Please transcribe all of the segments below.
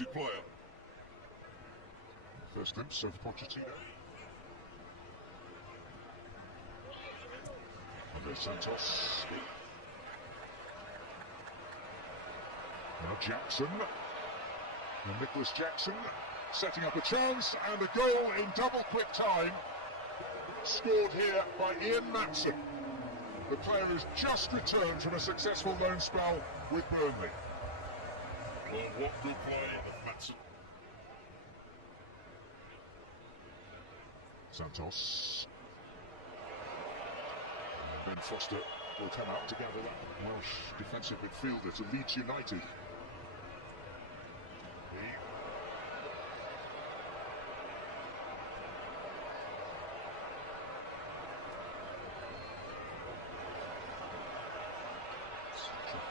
talented player. First glimpse of Pochetino. Andre Santos. Now Jackson. And Nicholas Jackson setting up a chance, and a goal in double quick time. Scored here by Ian Matson. The player has just returned from a successful loan spell with Burnley. Well, what good play of Matson. Santos. Ben Foster will come out to gather that Welsh defensive midfielder to Leeds United.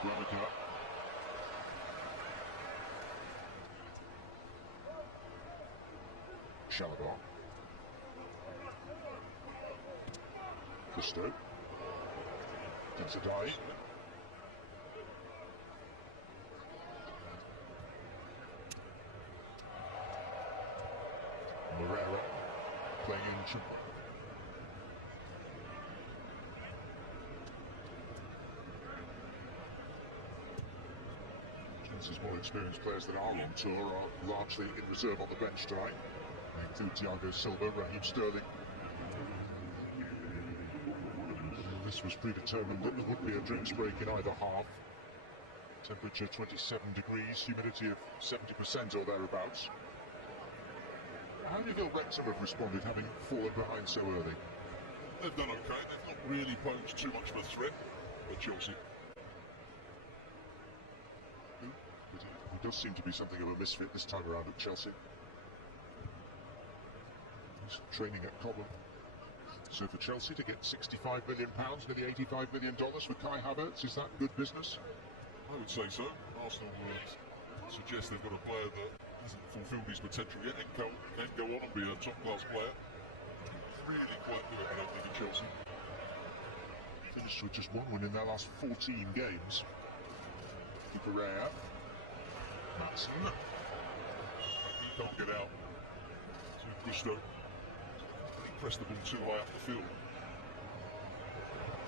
Guernica. Chalobah. Gusto. Tensadai. Moreira playing in Chimpa. More experienced players that are on tour are largely in reserve on the bench tonight. They include Thiago Silva, Raheem Sterling. This was predetermined that there would be a drinks break in either half. Temperature 27 degrees, humidity of 70% or thereabouts. How do you feel Wrexham have responded, having fallen behind so early? They've done okay. They've not really posed too much of a threat at Chelsea. He does seem to be something of a misfit this time around at Chelsea. He's training at Cobham. So for Chelsea to get £65 million, nearly $85 million for Kai Havertz, is that good business? I would say so. Arsenal would suggest they've got a player that hasn't fulfilled his potential yet and can go on and be a top-class player. Really quite good, I don't think, at Chelsea. Finished with just one win in their last 14 games. Pereira. Matson. He can't get out. To Gusto. He pressed the ball too high up the field.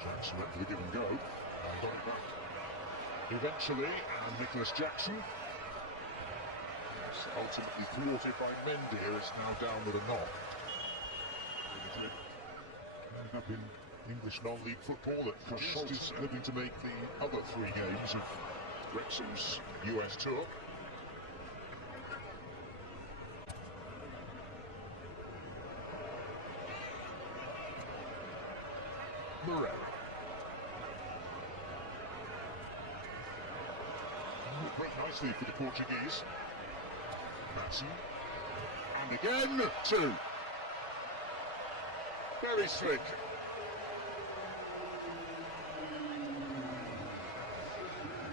Jackson went for the give and go. And got it back. Eventually, and Nicholas Jackson, ultimately thwarted by Mendy, is now down with a knock. Ended up in English non-league football that Cost is hoping to make the other 3 games of Wrexham's US tour. Moreira. Quite nicely for the Portuguese. Matson. And again, 2. Very slick.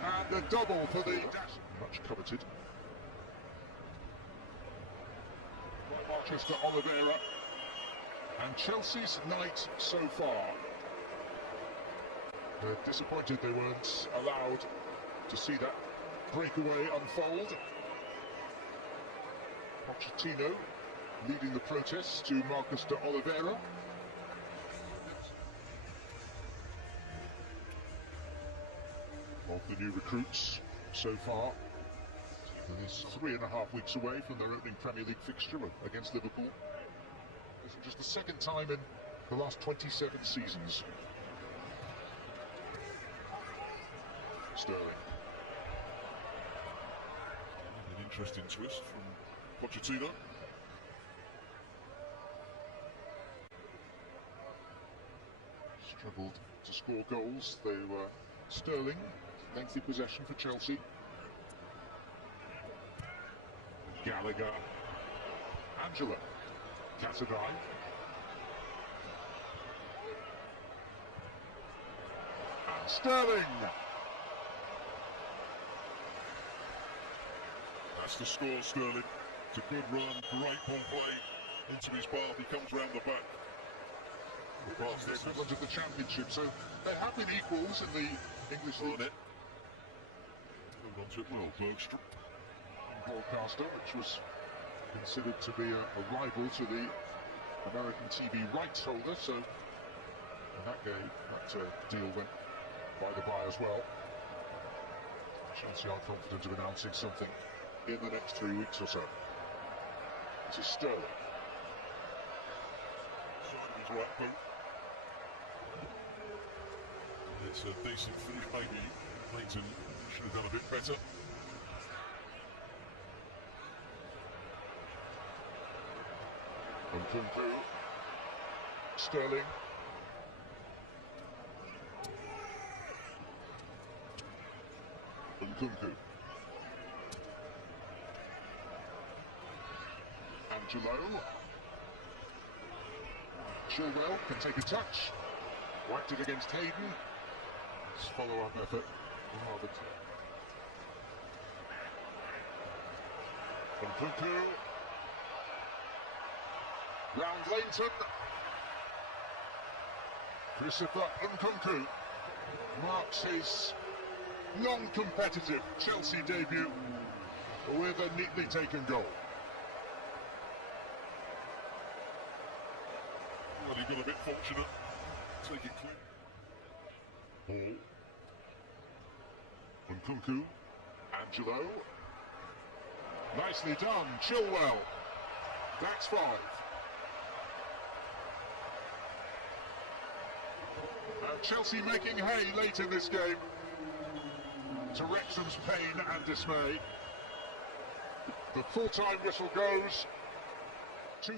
And a double for the much coveted. Manchester Oliveira. And Chelsea's night so far. They're disappointed they weren't allowed to see that breakaway unfold. Pochetino leading the protests to Marcus de Oliveira. Of the new recruits so far. It is 3.5 weeks away from their opening Premier League fixture against Liverpool. This is just the second time in the last 27 seasons. Sterling. An interesting twist from Pochetino. Struggled to score goals. They were Sterling, lengthy possession for Chelsea. Gallagher. Angela. Casadine. And Sterling. That's the score, Sterling. It's a good run, great ball play into his path. He comes round the back. The equivalent of the championship, so they have been equals in the English league. Hold on to it well, Bergstrom. broadcaster, which was considered to be a rival to the American TV rights holder, so in that game, that deal went by the by as well. Chelsea are confident of announcing something in the next 3 weeks or so. This is Sterling. Side of his right boot. It's a decent finish, maybe Clayton should have done a bit better. Nkunku. Sterling. Nkunku. Angelo. Chilwell can take a touch. Whacked it against Hayden. Follow-up effort from Harvard. Nkunku. Round Leighton. Christopher Nkunku marks his non-competitive Chelsea debut with a neatly taken goal. Well, he got a bit fortunate. Take it clean. Ball. Nkunku. Angelo. Nicely done. Chilwell. That's 5. Chelsea making hay late in this game, to Wrexham's pain and dismay. The full-time whistle goes. 2